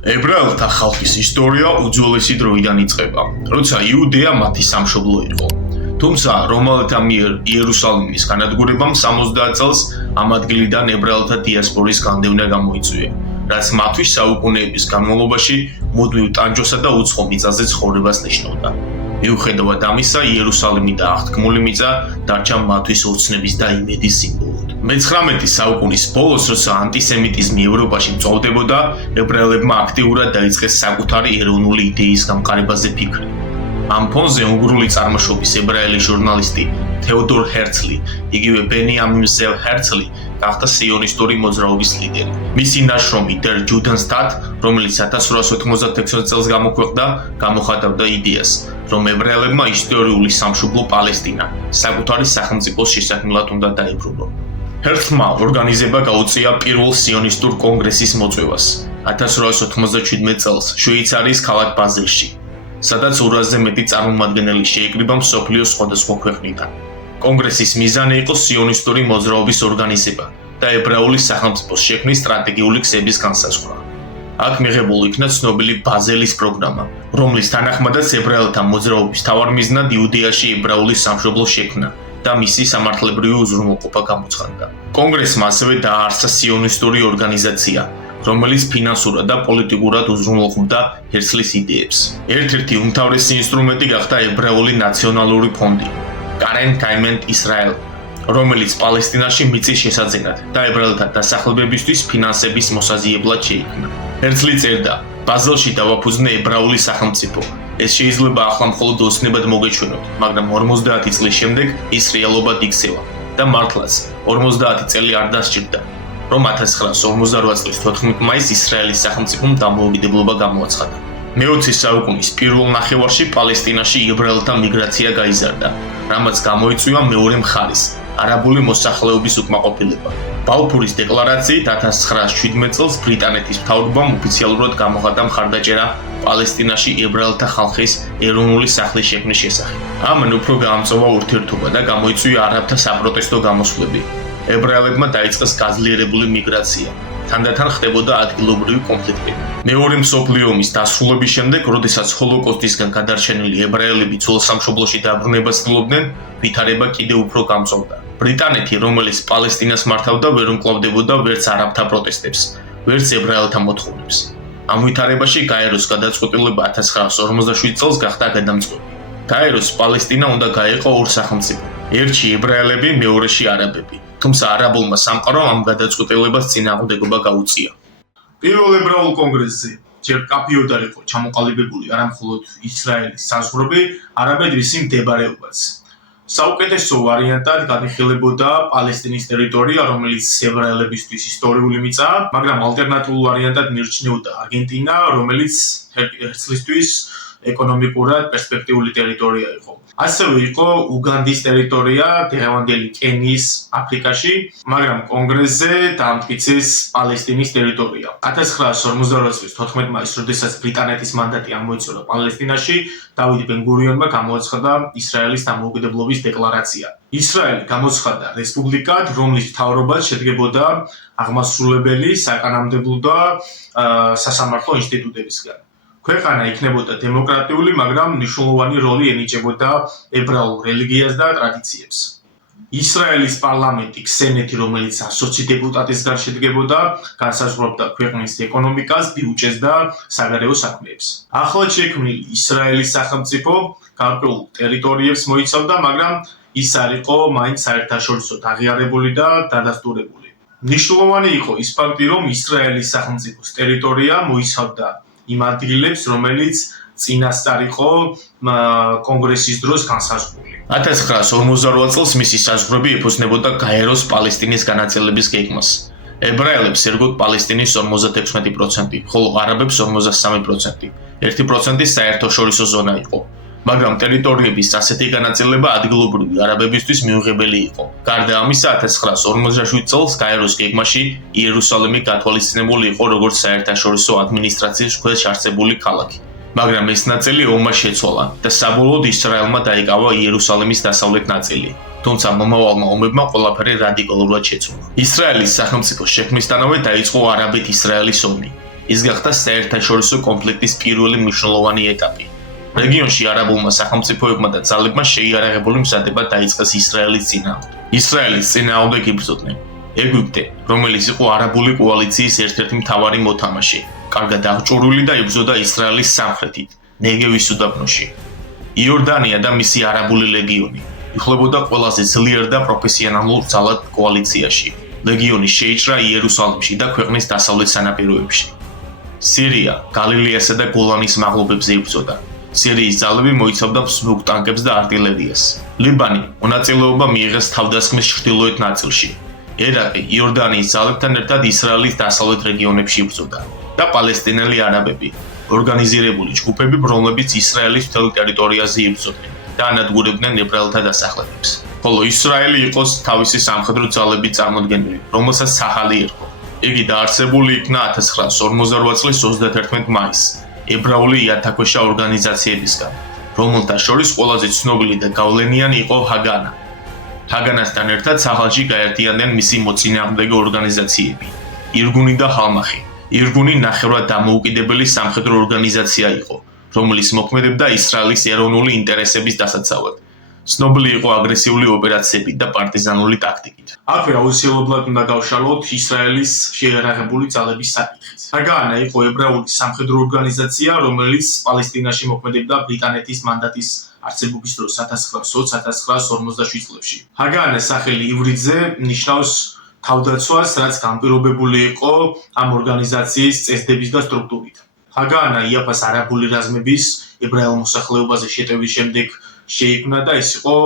ებრაელთა ხალხის ისტორია უძველესი დროიდან იწყება, როცა იუდეა მათი სამშობლო იყო. თუმცა რომაელთა მიერ იერუსალიმის განადგურებამ 70 წელს ამ ადგილიდან ებრაელთა დიასპორის განდევნა გამოიწვია, რაც მათთვის საუკუნეების განმავლობაში მუდმივ ტანჯვასა და უცხო მიწაზე ცხოვრებას ნიშნავდა. მიუხედავად ამისა, იერუსალიმი და აღთქმული მიწა დარჩა მათთვის ოცნების და იმედის სიმბოლოდ. მე-19 საუკუნის ბოლოს, როცა ანტისემიტიზმი ევროპაში მწვავდებოდა, ებრაელებმა აქტიურად დაიწყეს საკუთარი ეროვნული იდეის გამყარებაზე ფიქრი. ამ ფონზე უნგრული წარმოშობის ებრაელი ჟურნალისტი თეოდორ ჰერცლი, იგივე ბენიამინ ზევ ჰერცლი გახდა სიონისტური მოძრაობის ლიდერი. მისი ნაშრომი Der Judenstaat, რომელიც 1896 წელს გამოქვეყნდა, გამოხატავდა იდეას, რომ ებრაელებმა ისტორიული სამშობლო პალესტინა საკუთარი სახელმწიფოს შესაქმნელად უნდა დაებრუნონ. ჰერცლმა ორგანიზება გაუწია პირველ სიონისტურ კონგრესის მოწვევას 1897 წელს შვეიცარიის ქალაქ ბაზელში, სადაც 200-ზე მეტი წარმომადგენელი შეიკრიბა მსოფლიოს სხვადასხვა ქვეყნიდან. კონგრესის მიზანი იყო სიონისტური მოძრაობის ორგანიზება და ებრაული სახელმწიფოს შექმნის სტრატეგიული გზების განსაზღვრა. აქ მიღებულ იქნა ცნობილი ბაზელის პროგრამა, რომლის თანახმადაც ებრაელთა მოძრაობის მთავარ მიზნად იუდეაში ებრაული სამშობლო შექმნა და მისი სამართლებრივი უზრუნველყოფა გამოცხადდა. კონგრესმა ასევე დააარსა სიონისტური ორგანიზაცია, რომელიც ფინანსურად და პოლიტიკურად უზრუნველყოფდა ჰერცლის იდეებს. ერთ-ერთი უმთავრესი ინსტრუმენტი გახდა ებრაული ნაციონალური ფონდი, Keren Kaiment Israel, რომელიც პალესტინაში მიწის შესაძენად და ებრაელთა დასახლებებისთვის ფინანსების მოსაზიებლად შეიქმნა. ჰერცლი წერდა: ბაზელში დავაფუძნე ებრაული სახელმწიფო. ეს შეიძლება ახლა მხოლოდ ოცნებად მოგეჩვენოთ, მაგრამ 50 წლის შემდეგ ის რეალობად იქცევა და მართლაც 50 წელი არ დასჭირდა, რომ 1948 წლის 14 მაისს ისრაელის სახელმწიფომ დამოუკიდებლობა გამოაცხადა. მე-20 საუკუნის პირველ ნახევარში პალესტინაში ებრაელთა მიგრაცია გაიზარდა, რამაც გამოიწვია მეორე მხარის, არაბული მოსახლეობის უკმაყოფილება. ბალფურის დეკლარაციით 1917 წელს ბრიტანეთის მთავრობამ ოფიციალურად გამოხატა მხარდაჭერა პალესტინაში ებრაელთა ხალხის ეროვნული სახლის შექმნის შესახებ. ამან უფრო გაამწვავა ურთიერთობა და გამოიწვია არაბთა საპროტესტო გამოსვლები. ებრაელებმა დაიწყეს გაძლიერებული მიგრაცია. თანდათან ხდებოდა ადგილობრივი კონფლიქტები. მეორე მსოფლიო ომის დასრულების შემდეგ, როდესაც ჰოლოკოსტისგან გადარჩენილი ებრაელები ძველ სამშობლოში დაბრუნებას ცდილობდნენ, ვითარება კიდევ უფრო გამწვავდა. ბრიტანეთი, რომელიც პალესტინას მართავდა, ვერ უმკლავდებოდა ვერც არაბთა პროტესტებს, ვერც ებრაელთა მოთხოვნებს. ამ ვითარებაში გაეროს გადაწყვეტილება 1947 წელს გახდა გადამწყვეტი. გაეროს პალესტინა უნდა გაეყო ორ სახელმწიფო, ერთში ებრაელები, მეორეში არაბები. თუმცა არაბულმა სამყარომ ამ გადაწყვეტილებას წინააღმდეგობა გაუწია. პირველ ებრაულ კონგრესზე ჯერ კაფეოდ არ იყო ჩამოყალიბებული არა მხოლოდ ისრაელის საზღვრები, არამედ მისი მდებარეობაც. საუკეთესო ვარიანტად განიხილებოდა პალესტინის ტერიტორია, რომელიც ებრაელებისთვის ისტორიული მიწაა, მაგრამ ალტერნატიულ ვარიანტად მიიჩნეოდა არგენტინა, რომელიც ჰერცლისთვის ეკონომიკურად პერსპექტიული ტერიტორია იყო. ასევე იყო უგანდის ტერიტორია, დღევანდელი კენიის აფრიკაში, მაგრამ კონგრესზე დაამტკიცეს პალესტინის ტერიტორია. 1948 წლის 14 მაისს, როდესაც ბრიტანეთის მანდატი ამოიწურა პალესტინაში, დავით ბენ-გურიონმა გამოაცხადა ისრაელის დამოუკიდებლობის დეკლარაცია. ისრაელი გამოცხადა რესპუბლიკად, რომლის მთავრობაც შედგებოდა აღმასრულებელი, საკანონმდებლო და სასამართლო ინსტიტუტებისგან. ქვეყანა იქნებოდა დემოკრატიული, მაგრამ მნიშვნელოვანი როლი ენიჭებოდა ებრაულ რელიგიას და ტრადიციებს. ისრაელის პარლამენტი, სენეთი, რომელიც 120 დეპუტატისგან შედგებოდა, განსაზღვრავდა ქვეყნის ეკონომიკას, ბიუჯეტს და საგარეო საქმეებს. ახლად შექმნილი ისრაელის სახელმწიფო გარკვეულ ტერიტორიებს მოიცავდა, მაგრამ ის არ იყო მაინც საერთაშორისოდ აღიარებული და დადასტურებული. მნიშვნელოვანი იყო ის ფაქტი, რომ ისრაელის სახელმწიფოს ტერიტორია მოიცავდა იმ ადგილებს, რომელიც წინასწარ იყო კონგრესის დროს განსაზღვრული. 1948 წელს მისი საზღვრები ეფუძნებოდა გაეროს პალესტინის განაწილების გეგმას. ებრაელებს ერგოთ პალესტინის 56%, ხოლო არაბებს 53%. 1% საერთაშორისო ზონა იყო. მაგრამ ტერიტორიების ასეთი განაწილება ადგილობრივი არაბებისთვის მიუღებელი იყო. გარდა ამისა, 1947 წელს გაეროს გეგმაში იერუსალიმი გათვალისწინებული იყო როგორც საერთაშორისო ადმინისტრაციის ქვეშ არსებული ქალაქი. მაგრამ ეს ნაწილი ომმა შეცვალა და საბოლოოდ ისრაელმა დაიკავა იერუსალიმის დასავლეთ ნაწილი. თუმცა მომავალმა ომებმა ყველაფერი რადიკალურად შეცვალა. ისრაელის სახელმწიფოს შექმნისთანავე დაიწყო არაბეთ-ისრაელის ომი. ის გახდა საერთაშორისო კონფლიქტის პირველი მნიშვნელოვანი ეტაპი. რეგიონში არაბულმა სახელმწიფოებმა და ძალებმა შეიარაღებული მზადება დაიწყეს ისრაელის წინააღმდეგ. ისრაელის წინააღმდეგ იბრძოდნენ ეგვიპტე, რომელიც იყო არაბული კოალიციის ერთ-ერთი მთავარი მოთამაშე, კარგად აღჭურვილი და იბრძოდა ისრაელის სამხრეთით, ნეგევის უდაბნოში. იორდანია და მისი არაბული ლეგიონი იხლებოდა ყველაზე ძლიერ და პროფესიონალურ ძალად კოალიციაში. ლეგიონი შეიჭრა იერუსალიმში და ქვეყნის დასავლეთ სანაპიროებში. სირია, გალილეასა და გოლანის მაღლობებზე იბრძოდა. სირიის ძალები მოიცავდა მსუბუქ ტანკებს და არტილერიას. ლიბანი მონაწილეობა მიიღეს თავდასხმის ჩრდილოეთ ნაწილში. ერაყი იორდანიის ძალებთან ერთად ისრაელის დასავლეთ რეგიონებში იბრძოდა და პალესტინელი არაბები, ორგანიზირებული ჯგუფები, რომლებიც ისრაელის მთელ ტერიტორიაზე იბრძოდნენ და ანადგურებდნენ ებრაელთა დასახლებებს. ხოლო ისრაელი იყო თავისი სამხედრო ძალებით წარმოდგენილი, რომელსაც საჰალი ერქვა. იგი დაარსებული იქნა 1948 წლის 31 მაისს ებრაული იათაქვეშა ორგანიზაციებისგან, რომელთა შორის ყველაზე ცნობილი და გავლენიანი იყო ჰაგანა. ჰაგანასთან ერთად საჰალში გაერთიანდნენ მისი მოწინააღმდეგე ორგანიზაციები, ირგუნი და ჰალმახი. ირგუნი ნახევრად დამოუკიდებელი სამხედრო ორგანიზაცია იყო, რომელიც მოქმედებდა ისრაელის ეროვნული ინტერესების დასაცავად. ცნობილი იყო აგრესიული ოპერაციებით და პარტიზანული ტაქტიკით. აქვე აუცილებლად უნდა გავშალოთ ისრაელის შეიარაღებული ძალების საკითხიც. ჰაგანა იყო ებრაული სამხედრო ორგანიზაცია, რომელიც პალესტინაში მოქმედებდა ბრიტანეთის მანდატის არსებობის დროს 1920-1947 წლებში. ჰაგანას სახელი ივრითზე ნიშნავს თავდაცვას, რაც განპირობებული იყო ამ ორგანიზაციის წესდების და სტრუქტურით. ჰაგანა იაფას არაბული რაზმების ებრაელ მოსახლეობაზე შეტევის შემდეგ შეიქმნა და ეს იყო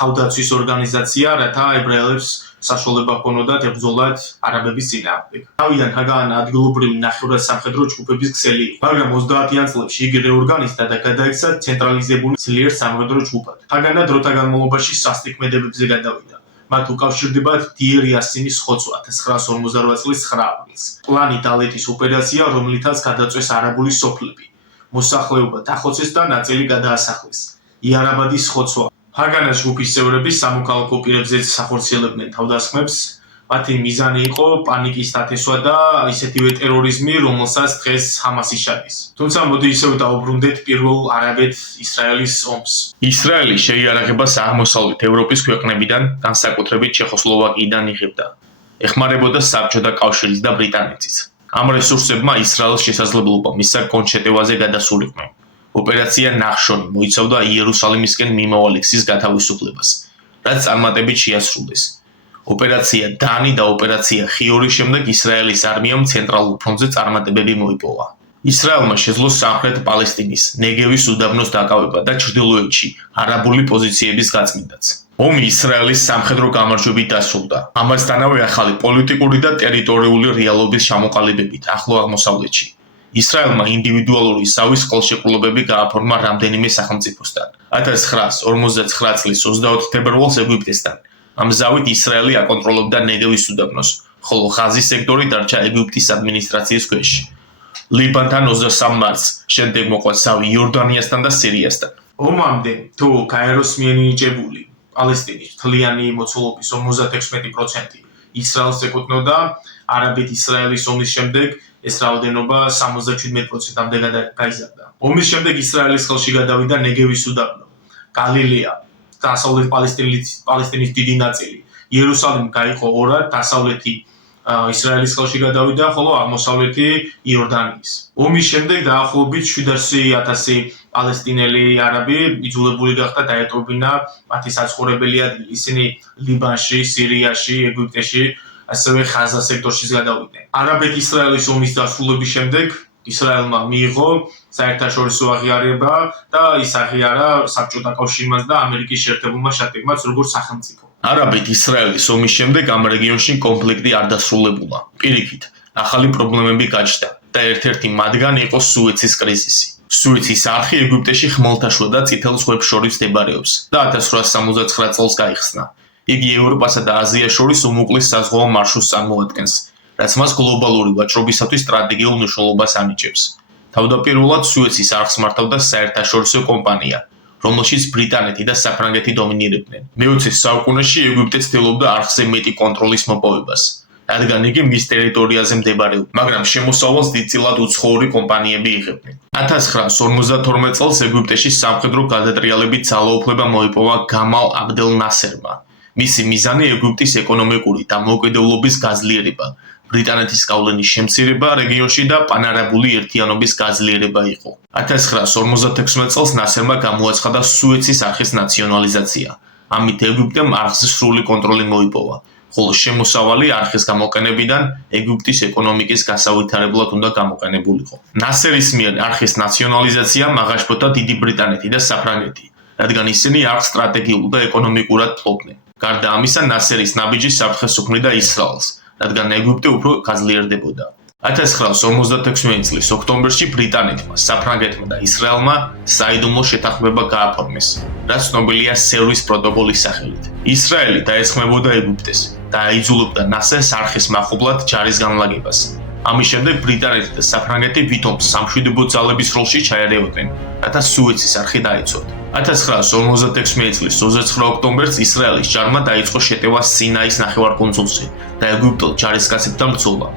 თავდაცვის ორგანიზაცია, რათა ებრაელებს საშუალება ჰქონოდათ ებრძოლათ არაბების წინააღმდეგ. თავიდან ჰაგანა ადგილობრივი ნახევრად სამხედრო ჯგუფების ქსელი იყო, მაგრამ 30-იან წლებში იგი რეორგანიზდა და გადაიქცა ცენტრალიზებული ძლიერ სამხედრო ჯგუფად. ჰაგანა დროთა განმავლობაში სასტიკმედებებზე გადავიდა. მათ უკავშირდებათ დიერ იასინის ხოცვა 1948 წლის 9 აპრილს. პლანი დალეტის ოპერაცია, რომლითაც გადაწვეს არაბული სოფლები, მოსახლეობა დახოცეს და ნაწილი გადაასახლეს. იარაბადის ხოცვა. ჰაგანას ჯგუფის წევრები სამოქალაქო პირებზეც ახორციელებდნენ თავდასხმებს. მათი მიზანი იყო პანიკის დათესვა და ისეთივე ტერორიზმი, რომელსაც დღეს ჰამასი შადის. თუმცა მოდი ისევ დაუბრუნდეთ პირველ არაბეთ-ისრაელის ომს. ისრაელი შეიარაღებას აღმოსავლეთ ევროპის ქვეყნებიდან, განსაკუთრებით ჩეხოსლოვაკიიდან იღებდა. ეხმარებოდა საბჭოთა კავშირის და ბრიტანეთის. ამ რესურსებმა ისრაელს შესაძლებლობა მისცა კონჩეტევაზე გადასულიყვნენ. ოპერაცია ნახშონი მოიცავდა იერუსალიმისკენ მიმავალ ქსის გათავისუფლებას, რაც წარმატებით შეასრულეს. ოპერაცია დანი და ოპერაცია ხიორის შემდეგ ისრაელის არმიამ ცენტრალურ ფრონტზე წარმატებები მოიპოვა. ისრაელმა შეძლო სამხრეთ პალესტინის, ნეგევის უდაბნოს დაკავება და ჩრდილოეთში არაბული პოზიციების გაწმიდაც. ომი ისრაელის სამხედრო გამარჯვებით დასრულდა. ამასთანავე ახალი პოლიტიკური და ტერიტორიული რეალობის ჩამოყალიბებით ახლო აღმოსავლეთში. ისრაელმა ინდივიდუალური ზავის ხელშეკრულებები გააფორმა რამდენიმე სახელმწიფოსთან. 1959 წლის 24 თებერვალს ეგვიპტესთან. ამ ზავით ისრაელი აკონტროლობდა ნეგევის უდაბნოს, ხოლო ღაზის სექტორი დარჩა ეგვიპტის ადმინისტრაციის ქვეშ. ლიბანთან 23 მარტს შემდეგ მოყვა ზავი იორდანიასთან და სირიასთან. ომამდე თუ კაიროს მიენიჭებული პალესტინის მთლიანი მოცულობის 56% ისრაელს ეკუთვნოდა, არაბეთ-ისრაელის ომის შემდეგ ეს რაოდენობა 77%-მდე გაიზარდა. ომის შემდეგ ისრაელის ხელში გადავიდა ნეგევის უდაბნო, გალილეა, დასავლეთ პალესტინის დიდი ნაწილი. იერუსალიმი გაიყო ორად, დასავლეთი ისრაელის ხელში გადავიდა, ხოლო აღმოსავლეთი იორდანიის. ომის შემდეგ დაახლოებით 700,000 პალესტინელი არაბი იძულებული გახდა დაეტოვებინა მათი საცხოვრებელი ადგილი. ისინი ლიბანში, სირიაში, ეგვიპტეში, ასევე ღაზას სექტორშიც გადავიდნენ. არაბეთ-ისრაელის ომის დასრულების შემდეგ ისრაელმა მიიღო საერთაშორისო აღიარება და ის აღიარა საბჭოთა კავშირმაც და ამერიკის შეერთებულმა შტატებმაც როგორც სახელმწიფო. არაბეთ-ისრაელის ომის შემდეგ ამ რეგიონში კონფლიქტი არ დასრულებულა. პირიქით, ახალი პრობლემები გაჩნდა და ერთ-ერთი მათგანი იყო სუეცის კრიზისი. სუეცის არხი ეგვიპტეში ხმელთაშუა და წითელ ზღვებს შორის მდებარეობს და 1879 წელს გაიხსნა. იგი ევროპასა და აზიას შორის უმუკლეს საზღვაო მარშრუტს წარმოადგენს, რაც მას გლობალური ვაჭრობისათვის სტრატეგიულ მნიშვნელობას ანიჭებს. თავდაპირველად სუეცის არხს მართავდა საერთაშორისო კომპანია, რომელშიც ბრიტანეთი და საფრანგეთი დომინირებდნენ. მე-20 საუკუნეში ეგვიპტე ცდილობდა არხზე მეტი კონტროლის მოპოვებას, რადგან იგი მის ტერიტორიაზე მდებარეობდა, მაგრამ შემოსავალს დიდწილად უცხოური კომპანიები იღებდნენ. 1952 წელს ეგვიპტეში სამხედრო გადატრიალებით ძალაუფლება მოიპოვა გამალ აბდელ ნასერმა. მისი მიზანი ეგვიპტის ეკონომიკური დამოუკიდებლობის გაძლიერება, ბრიტანეთის გავლენის შემცირება რეგიონში და პანარაბული ერთიანობის გაძლიერება იყო. 1956 წელს ნასერმა გამოაცხადა სუეცის არხის ნაციონალიზაცია. ამით ეგვიპტემ არხის სრული კონტროლი მოიპოვა, ხოლო შემოსავალი არხის გამოყენებიდან ეგვიპტის ეკონომიკის გასავითარებლად უნდა გამოყენებულიყო. ნასერის მიერ არხის ნაციონალიზაციამ აღაშფოთა დიდი ბრიტანეთი და საფრანგეთი, რადგან ისინი არხს სტრატეგიულ და ეკონომიკურად ფლობდნენ. გარდა ამისა, ნასერის ნაბიჯი საფრთხეს უქმნიდა ისრაელს, რადგან ეგვიპტე უფრო გაძლიერდებოდა. 1956 წლის ოქტომბერში ბრიტანეთმა, საფრანგეთმა და ისრაელმა საიდუმლო შეთანხმება გააფორმეს, რაც ცნობილია სევრის პროტოკოლის სახელით. ისრაელი დაესხმებოდა ეგვიპტეს და აიძულებდა ნასერს არხის მახლობლად ჯარის განლაგებას. ამის შემდეგ ბრიტანეთი და საფრანგეთი ვითომ სამშვიდობო ძალების როლში ჩაერევდნენ, რათა სუეცის არხი დაეცოთ. 1956 წლის 29 ოქტომბერს ისრაელის ჯარმა დაიწყო შეტევა სინაის ნახევარკუნძულზე და ეგვიპტელ ჯარისკაცებთან ბრძოლა.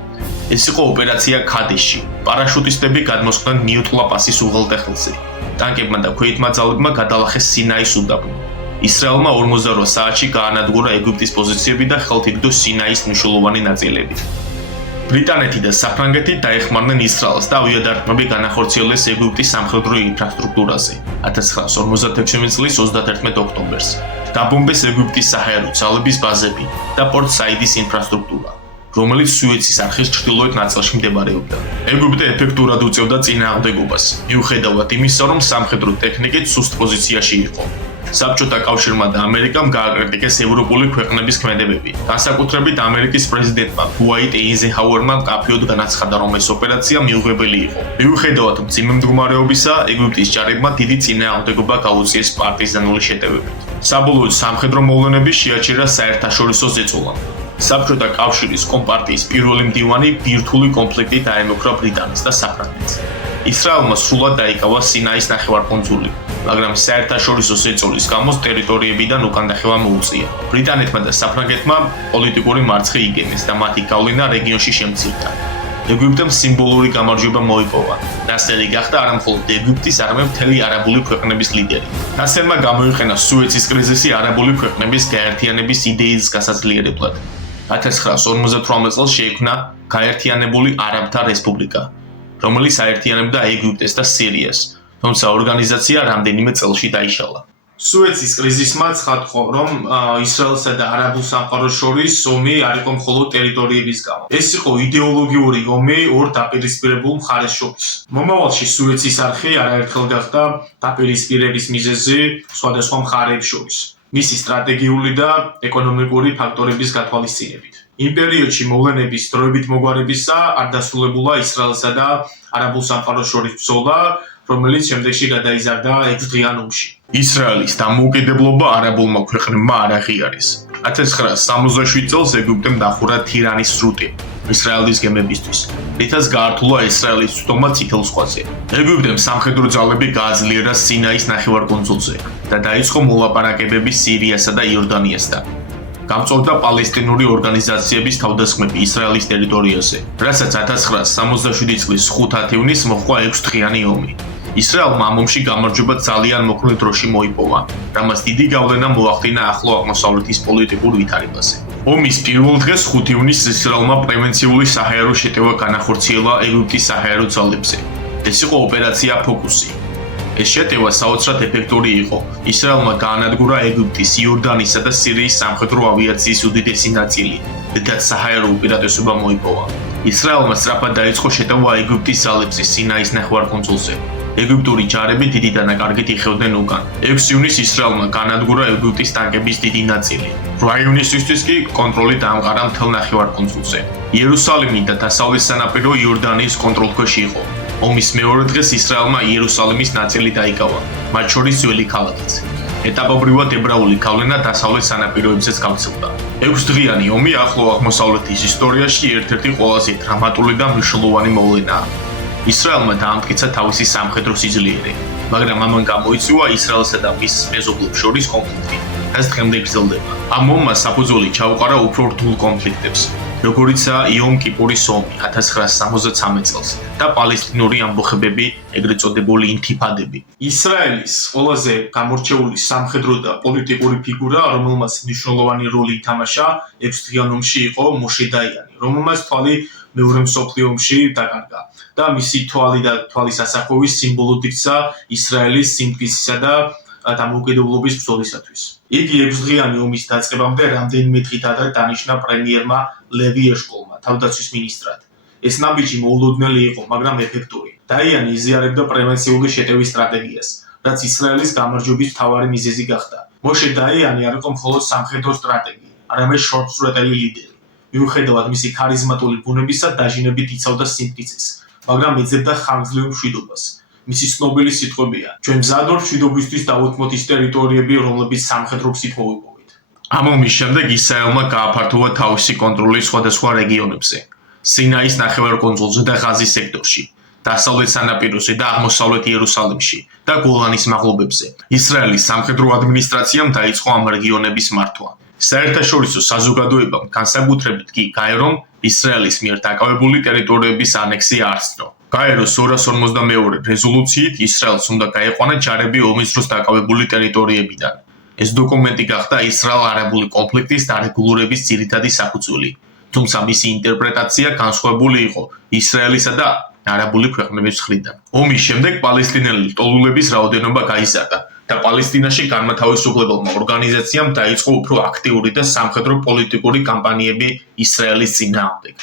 ეს იყო ოპერაცია ქადეში. პარაშუტისტები გადმოსხდნენ ნიუტლაპასის უღელტეხილზე. ტანკებმა და ქვეითმა ძალებმა გადალახეს სინაის უდაბნო. ისრაელმა 48 საათში გაანადგურა ეგვიპტის პოზიციები და ხელთ იგდო სინაის მნიშვნელოვანი ნაწილები. ბრიტანეთი და საფრანგეთი დაეხმარნენ ისრაელს და ავიადარქმები განახორციელეს ეგვიპტის სამხედრო ინფრასტრუქტურაზე 1956 წლის 31 ოქტომბერს. დაბომბეს ეგვიპტის საჰაერო ძალების ბაზები და პორტ საიდის ინფრასტრუქტურა, რომელიც სუეცის არხის ჩრდილოეთ ნაწილში მდებარეობდა. ეგვიპტე ეფექტურად უწევდა წინააღმდეგობას, მიუხედავად იმისა, რომ სამხედრო ტექნიკით სუსტ პოზიციაში იყო. საბჭოთა კავშირმა და ამერიკამ გააკრიტიკეს ევროპული ქვეყნების ქმედებები. განსაკუთრებით ამერიკის პრეზიდენტმა დუაიტ ეიზენჰაუერმა მკაფიოდ განაცხადა, რომ ეს ოპერაცია მიუღებელი იყო. მიუხედავად მძიმე მდგომარეობისა, ეგვიპტის ჯარებმა დიდი წინააღმდეგობა გაუწიეს პარტიზანული შეტევებით. საბოლოოდ სამხედრო მოვლენები შეაჩერა საერთაშორისო ზეწოლამ. საბჭოთა კავშირის კომპარტიის პირველი მდივანი ბირთვული კონფლიქტით დაემუქრა ბრიტანეთს და საფრანგეთს. ისრაელმა სრულად დაიკავა სინაის ნახევარკუნძული, მაგრამ საერთაშორისო ზეწოლის გამო ტერიტორიებიდან უკან დახევა მოუწია. ბრიტანეთმა და საფრანგეთმა პოლიტიკური მარცხი იგენეს და მათი გავლენა რეგიონში შემცირდა. ეგვიპტემ სიმბოლური გამარჯვება მოიპოვა. ნასერი გახდა არა მხოლოდ ეგვიპტის, არამედ მთელი არაბული ქვეყნების ლიდერი. ნასერმა გამოიყენა სუეცის კრიზისი არაბული ქვეყნების გაერთიანების იდეის გასაძლიერებლად. 1958 წელს შეიქმნა გაერთიანებული არაბთა რესპუბლიკა, რომელიც აერთიანებდა ეგვიპტეს და სირიას, თუმცა ორგანიზაცია რამდენიმე წელში დაიშალა. სუეცის კრიზისმა ცხადყო, რომ ისრაელსა და არაბულ სამყაროს შორის ომი არ იყო მხოლოდ ტერიტორიების გამო. ეს იყო იდეოლოგიური ომი ორ დაპირისპირებულ მხარეს შორის. მომავალში სუეცის არხი არაერთხელ გახდა დაპირისპირების მიზეზი სხვადასხვა მხარეებს შორის, მისი სტრატეგიული და ეკონომიკური ფაქტორების გათვალისწინებით. იმ პერიოდში მოვლენების დროებით მოგვარებისა არ დასრულებულა ისრაელსა და არაბულ სამყაროს შორის ბრძოლა, რომელიც შემდეგში გადაიზარდა 6 დღიან ომში. ისრაელის დამოუკიდებლობა არაბულმა ქვეყნებმა არ აღიარეს. 1967 წელს ეგვიპტემ დახურა თირანის სრუტე ისრაელის გემებისთვის, რითაც გაართულა ისრაელის წვდომა წითელ ზღვაზე. ეგვიპტემ სამხედრო ძალები გააძლიერა სინაის ნახევარკუნძულზე და დაიწყო მოლაპარაკებები სირიასა და იორდანიასთან. გამწორდა პალესტინური ორგანიზაციების თავდასხმები ისრაელის ტერიტორიაზე, რასაც 1967 წლის 5 ათივნის მოჰყვა 6 დღიანი ომი. ისრაელმა ამ ომში გამარჯვება ძალიან მოკლე დროში მოიპოვა, რამაც დიდი გავლენა მოახდინა ახლო აღმოსავლეთის პოლიტიკურ ვითარებაზე. ომის პირველ დღეს 5 ივნისს ისრაელმა პრევენციული საჰაერო შეტევა განახორციელა ეგვიპტის საჰაერო ძალებზე. ეს იყო ოპერაცია ფოკუსი. ეს შეტევა საოცრად ეფექტური იყო. ისრაელმა გაანადგურა ეგვიპტის, იორდანისა და სირიის სამხედრო ავიაციის უდიდესი ნაწილი, რითაც საჰაერო უპირატესობა მოიპოვა. ისრაელმა სწრაფად დაიწყო შეტევა ეგვიპტის ძალებზე სინაის ნახევარკუნძულზე. ეგვიპტური ჯარები დიდი დანაკარგით იხევდნენ უკან. 6 ივნისს ისრაელმა გაანადგურა ეგვიპტის ტანკების დიდი ნაწილი. 8 ივნისისთვის კი კონტროლი დაამყარა მთელ ნახევარკუნძულზე. იერუსალიმი და დასავლეთ სანაპირო იორდანიის კონტროლქვეშ იყო. ომის მეორე დღეს ისრაელმა იერუსალიმის ნაწილი დაიკავა, მათ შორის ძველი ქალაქიც. ეტაპობრივად ებრაული გავლენა დასავლეთ სანაპიროებზეც გავრცელდა. 6 დღიანი ომი ახლო აღმოსავლეთის ისტორიაში ერთ-ერთი ყველაზე დრამატული და მნიშვნელოვანი მოვლენაა. ისრაელმა დაამტკიცა თავისი სამხედრო სიძლიერე, მაგრამ ამან გამოიწვია ისრაელსა და მის მეზობლებს შორის კონფლიქტი, რაც დღემდე გრძელდება. ამ ომმა საფუძველი ჩაუყარა უფრო რთულ კონფლიქტებს. როგორიცაა იომ კიპურის ომი 1973 წელს და პალესტინური ამბოხებები, ეგრეთ წოდებული ინთიფადები. ისრაელის ყველაზე გამორჩეული სამხედრო და პოლიტიკური ფიგურა, რომელმაც მნიშვნელოვანი როლი ითამაშა 6 დღიან ომში იყო მოშე დაიანი, რომელმაც თვალი მეორე მსოფლიო ომში დაკარგა და მისი თვალი და თვალის ასახვევის სიმბოლოდ იქცა ისრაელის სიმტკიცისა და დამოუკიდებლობის ბრძოლისათვის. იგი 6 დღიანი ომის დაწყებამდე რამდენიმე დღით ადრე დანიშნა პრემიერმა ლევი ეშკოლმა თავდაცვის მინისტრად. ეს ნაბიჯი მოულოდნელი იყო, მაგრამ ეფექტური. დაიანი იზიარებდა პრევენციული შეტევის სტრატეგიას, რაც ისრაელის გამარჯვების მთავარი მიზეზი გახდა. მოშე დაიანი არ იყო მხოლოდ სამხედრო სტრატეგი, არამედ შორტსურათელი ლიდერი. მიუხედავად მისი ქარიზმატული ბუნებისა, დაჟინებით იცავდა სიმტკიცეს, მაგრამ ეძებდა ხანგრძლივ მშვიდობას. მისი ცნობილი სიტყვებია: ჩვენ მზად ვართ მშვიდობისთვის დავუთმოთ ის ტერიტორიები, რომლებიც სამხედრო გზით მოვიპოვეთ. ამ ომის შემდეგ ისრაელმა გააფართოვა თავისი კონტროლი სხვადასხვა რეგიონებზე: სინაის ნახევარკუნძულზე და ღაზის სექტორში, დასავლეთ სანაპიროზე და აღმოსავლეთ იერუსალიმში და გოლანის მაღლობებზე. ისრაელის სამხედრო ადმინისტრაციამ დაიწყო ამ რეგიონების მართვა. საერთაშორისო საზოგადოებამ, განსაკუთრებით კი გაერომ, ისრაელის მიერ დაკავებული ტერიტორიების ანექსია არ ცნო. გაეროს 242 რეზოლუციით ისრაელს უნდა გაეყვანა ჯარები ომის დროს დაკავებული ტერიტორიებიდან. ეს დოკუმენტი გახდა ისრაელ-არაბული კონფლიქტის დარეგულირების ძირითადი საფუძველი, თუმცა მისი ინტერპრეტაცია განსხვავებული იყო ისრაელისა და არაბული ქვეყნების მხრიდან. ომის შემდეგ პალესტინელი ლტოლვილების რაოდენობა გაიზარდა და პალესტინაში განმათავისუფლებელმა ორგანიზაციამ დაიწყო უფრო აქტიური და სამხედრო პოლიტიკური კამპანიები ისრაელის წინააღმდეგ.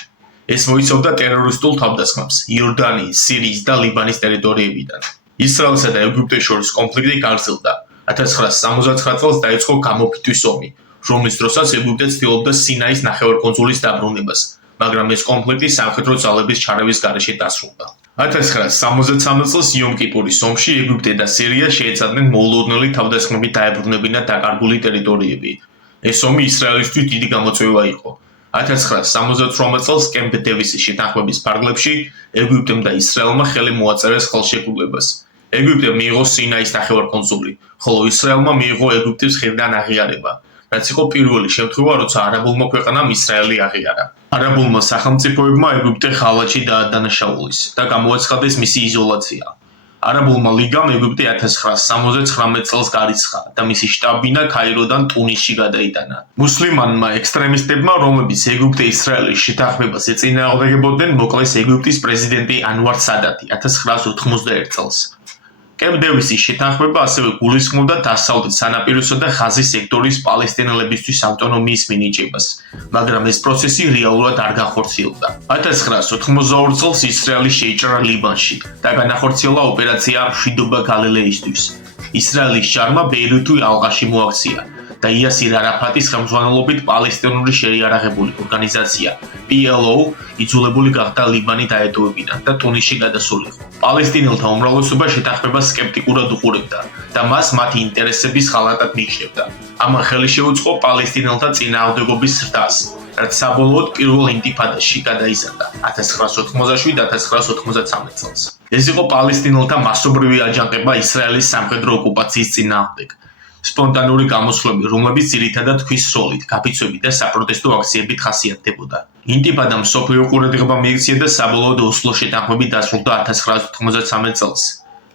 ეს მოიცავდა ტერორისტულ თავდასხმებს იორდანიის, სირიის და ლიბანის ტერიტორიებიდან. ისრაელსა და ეგვიპტეს შორის კონფლიქტი გაგრძელდა. 1979 წელს დაიწყო გამოფიტვის ომი, რომლის დროსაც ეგვიპტე ცდილობდა სინაის ნახევარკუნძულის დაბრუნებას, მაგრამ ეს კონფლიქტი სამხედრო ძალების ჩარევის გარეშე დასრულდა. 1973 წელს იომ კიპურის ომში ეგვიპტე და სირია შეეცადნენ მოულოდნელი თავდასხმებით დაებრუნებინათ დაკარგული ტერიტორიები. ეს ომი ისრაელისთვის დიდი გამოწვევა იყო. 1978 წელს კემპ დევისის შეთანხმების ფარგლებში ეგვიპტემ და ისრაელმა ხელი მოაწერეს ხელშეკრულებას. ეგვიპტემ მიიღო სინაის ნახევარკუნძული, ხოლო ისრაელმა მიიღო ეგვიპტის მხრიდან აღიარება, რაც იყო პირველი შემთხვევა, როცა არაბულმა ქვეყანამ ისრაელი აღიარა. არაბულმა სახელმწიფოებმა ეგვიპტე ხალათში დაადანაშაულეს და გამოაცხადეს მისი იზოლაცია. არაბულმა ლიგამ ეგვიპტე 1979 წელს გარიცხა და მისი შტაბ-ბინა ქაიროდან ტუნისში გადაიტანა. მუსლიმანმა ექსტრემისტებმა, რომლებიც ეგვიპტე-ისრაელის შეთანხმებას ეწინააღმდეგებოდნენ, მოკლეს ეგვიპტის პრეზიდენტი ანვარ სადათი 1991 წელს. კემპ დევისის შეთანხმება ასევე გულისხმობდა დასავლეთ სანაპიროსა და ღაზის სექტორის პალესტინელებისთვის ავტონომიის მინიჭებას, მაგრამ ეს პროცესი რეალურად არ განხორციელდა. 1992 წელს ისრაელი შეიჭრა ლიბანში და განახორციელა ოპერაცია მშვიდობა გალილეისთვის. ისრაელის ჯარმა ბეირუთი ალყაში მოაქცია და იასირ არაფატის ხელმძღვანელობით პალესტინური შეიარაღებული ორგანიზაცია PLO იძულებული გახდა ლიბანი დაეტოვებინა და ტუნისში გადასულიყო. პალესტინელთა უმრავლესობა შეთანხმებას სკეპტიკურად უყურებდა და მას მათი ინტერესების ხალატად მიიჩნევდა. ამან ხელი შეუწყო პალესტინელთა წინააღმდეგობის ზრდას, რაც საბოლოოდ პირველ ინტიფადაში გადაიზარდა 1987-1993 წელს. ეს იყო პალესტინელთა მასობრივი აჯანყება ისრაელის სამხედრო ოკუპაციის წინააღმდეგ. სპონტანური გამოსვლები, რომლებიც ძირითადად ქვის სროლით, გაფიცვებით და საპროტესტო აქციებით ხასიათდებოდა. ინტიფადამ მსოფლიო ყურადღება მიიქცია და საბოლოოდ ოსლოს შეთანხმებით დასრულდა 1993 წელს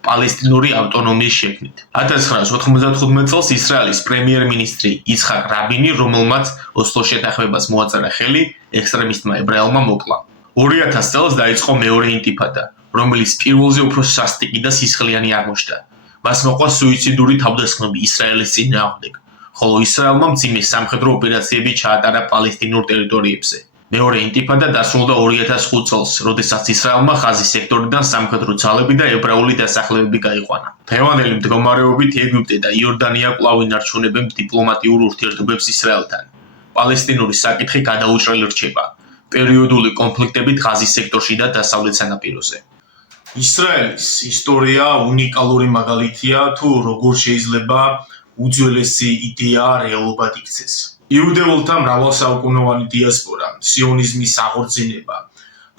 პალესტინური ავტონომიის შექმნით. 1995 წელს ისრაელის პრემიერ-მინისტრი იცხაკ რაბინი, რომელმაც ოსლოს შეთანხმებას მოაწერა ხელი, ექსტრემისტმა ებრაელმა მოკლა. 2000 წელს დაიწყო მეორე ინტიფადა, რომელიც პირველზე უფრო სასტიკი და სისხლიანი აღმოჩნდა. მას მოყვა სუიციდური თავდასხმები ისრაელის წინააღმდეგ, ხოლო ისრაელმა მძიმე სამხედრო ოპერაციები ჩაატარა პალესტინურ ტერიტორიებზე. მეორე ინტიფადა დასრულდა 2005 წელს, როდესაც ისრაელმა ღაზის სექტორიდან სამხედრო ძალები და ებრაული დასახლებები გაიყვანა. დღევანდელი მდგომარეობით ეგვიპტე და იორდანია კვლავ ინარჩუნებენ დიპლომატიურ ურთიერთობებს ისრაელთან. პალესტინური საკითხი გადაუჭრელი რჩება პერიოდული კონფლიქტებით ღაზის სექტორში და დასავლეთ სანაპიროზე. ისრაელის ისტორია უნიკალური მაგალითია თუ როგორ შეიძლება უძველესი იდეა რეალობად იქცეს. იუდეველთა მრავალსაუკუნოვანი დიასპორა, სიონიზმის აღორძინება,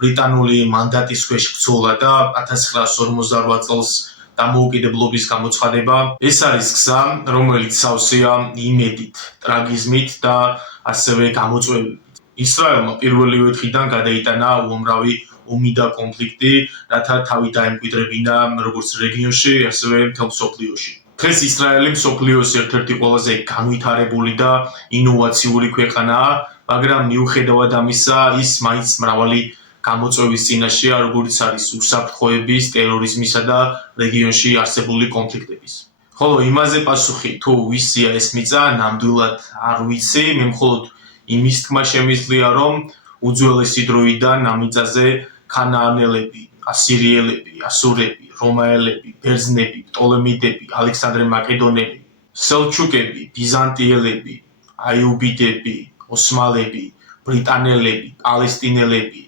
ბრიტანული მანდატის ქვეშ ბრძოლა და 1948 წელს დამოუკიდებლობის გამოცხადება, ეს არის გზა, რომელიც სავსეა იმედით, ტრაგიზმით და ასევე გამოწვევებით. ისრაელმა პირველივე დღიდან გადაიტანა უამრავი ომი და კონფლიქტი, რათა თავი დაემკვიდრებინა როგორც რეგიონში, ასევე მთელ მსოფლიოში. დღეს ისრაელი მსოფლიოს ერთ-ერთი ყველაზე განვითარებული და ინოვაციური ქვეყანაა, მაგრამ მიუხედავად ამისა, ის მაინც მრავალი გამოწვევის წინაშეა, როგორც არის უსაფრთხოების, ტერორიზმისა და რეგიონში არსებული კონფლიქტების. ხოლო იმაზე პასუხი, თუ ვისია ეს მიწა, ნამდვილად არ ვიცი, მე მხოლოდ იმის თქმა შემიძლია, რომ უძველესი დროიდან ამ მიწაზე ქანაანელები, ასირიელები, ასურები, რომაელები, ბერძნები, პტოლემეიდები, ალექსანდრე მაკედონელი, სელჩუკები, ბიზანტიელები, აიუბიდები, ოსმალები, ბრიტანელები, პალესტინელები,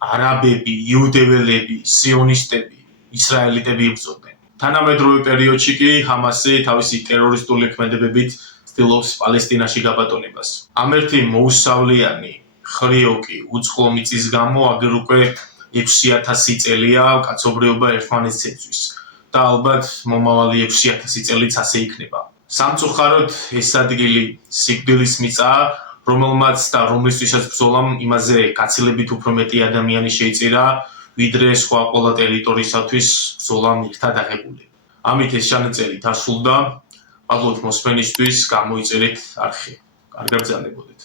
არაბები, იუდეველები, სიონისტები, ისრაელიტები იბრძოდნენ. თანამედროვე პერიოდში კი ჰამასი თავისი ტერორისტული ქმედებებით ცდილობს პალესტინაში გაბატონებას. ამ ერთი მოუსავლიანი ხრიოკი უცხო მიწის გამო აგერ უკვე 6000 წელია კაცობრიობა ერთმანეთს ეძვის და ალბათ მომავალი 6000 წელიც ასე იქნება. სამწუხაროდ ეს ადგილი სიკვდილის მიწაა, რომელმაც და რომლისთვისაც ბრძოლამ იმაზე გაცილებით უფრო მეტი ადამიანი შეიწირა, ვიდრე სხვა ყველა ტერიტორიისათვის ბრძოლამ ერთად აღებული. ამით ეს ჩანაწერი დასრულდა. ალბათ მოსმენისთვის გამოიწერეთ არხი. კარგად ბრძანებოდეთ.